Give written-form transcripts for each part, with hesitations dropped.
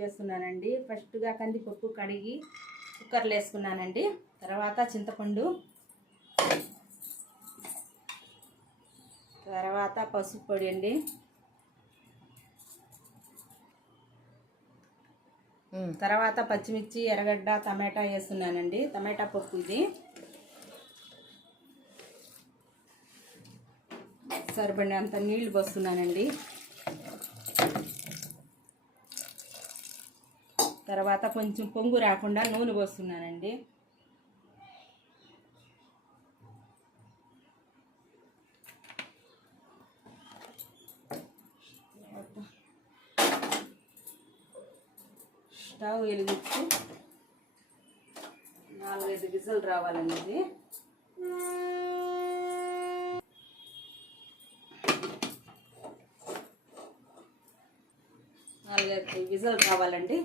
చేస్తున్నానండి. ఫస్ట్గా కందిపప్పు కడిగి కుక్కర్లో వేసుకున్నానండి. తర్వాత చింతపండు, తర్వాత పసుపు పొడి అండి, తర్వాత పచ్చిమిర్చి, ఎర్రగడ్డ, టమాటా వేస్తున్నానండి. టమాటా పప్పు ఇది సరిపడినంత నీళ్లు పోస్తున్నానండి. తర్వాత కొంచెం పొంగు రాకుండా నూనె పోస్తున్నానండి. స్టవ్ వెలిగించి 4-5 విజిల్ రావాలండి. ఇది 4-5 విజిల్ రావాలండి.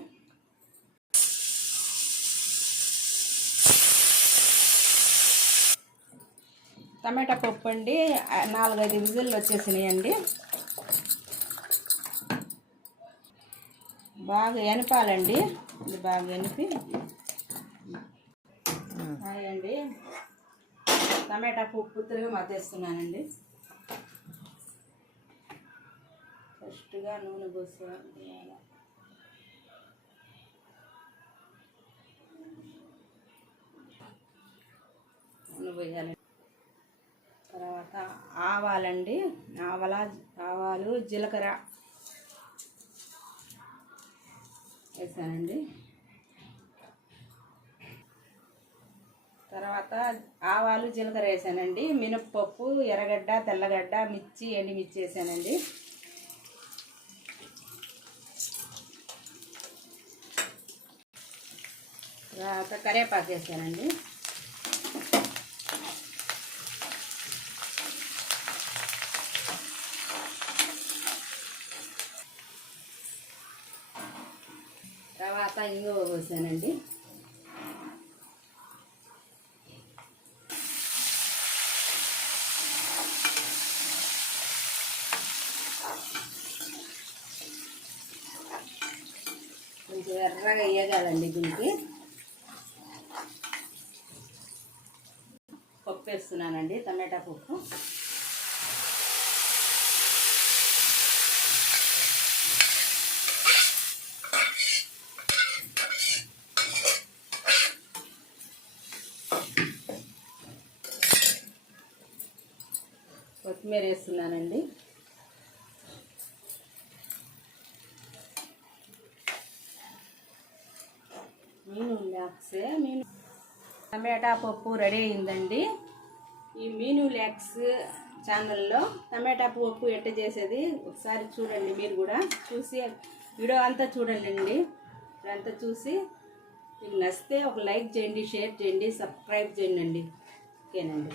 టమాటా పప్పు అండి 4-5 విజిల్లు వచ్చేసినాయండి. బాగా ఎనపాలండి. ఇది బాగా ఎనిపి అండి టమాటా పప్పు తిరిగి మధ్యేస్తున్నానండి. ఫస్ట్గా నూనె పోసుకోవాలి. నూనె పోయాలి. తర్వాత ఆవాలండి, ఆవాలు, జీలకర్ర వేసానండి. తర్వాత ఆవాలు, జీలకర్ర వేసానండి. మినప్పప్పు, ఎర్రగడ్డ, తెల్లగడ్డ, మిర్చి, ఎండుమిర్చి వేసానండి. తర్వాత కరివేపాకు వేసానండి. తర్వాత ఇంగువ పోసానండి. కొంచెం ఎర్రగా వేయగాలండి. దీనికి పప్పు వేస్తున్నానండి, టమాటా పప్పు. కొత్తిమీర వేస్తున్నానండి. టమాటా పప్పు రెడీ అయిందండి. ఈ మీను ల్యాక్స్ ఛానల్లో టమాటా పప్పు ఎట్ట చేసేది ఒకసారి చూడండి. మీరు కూడా చూసి వీడియో అంతా చూడండి. ఇదంతా చూసి మీకు నచ్చితే ఒక లైక్ చేయండి, షేర్ చేయండి, సబ్స్క్రైబ్ చేయండి. ఓకేనండి.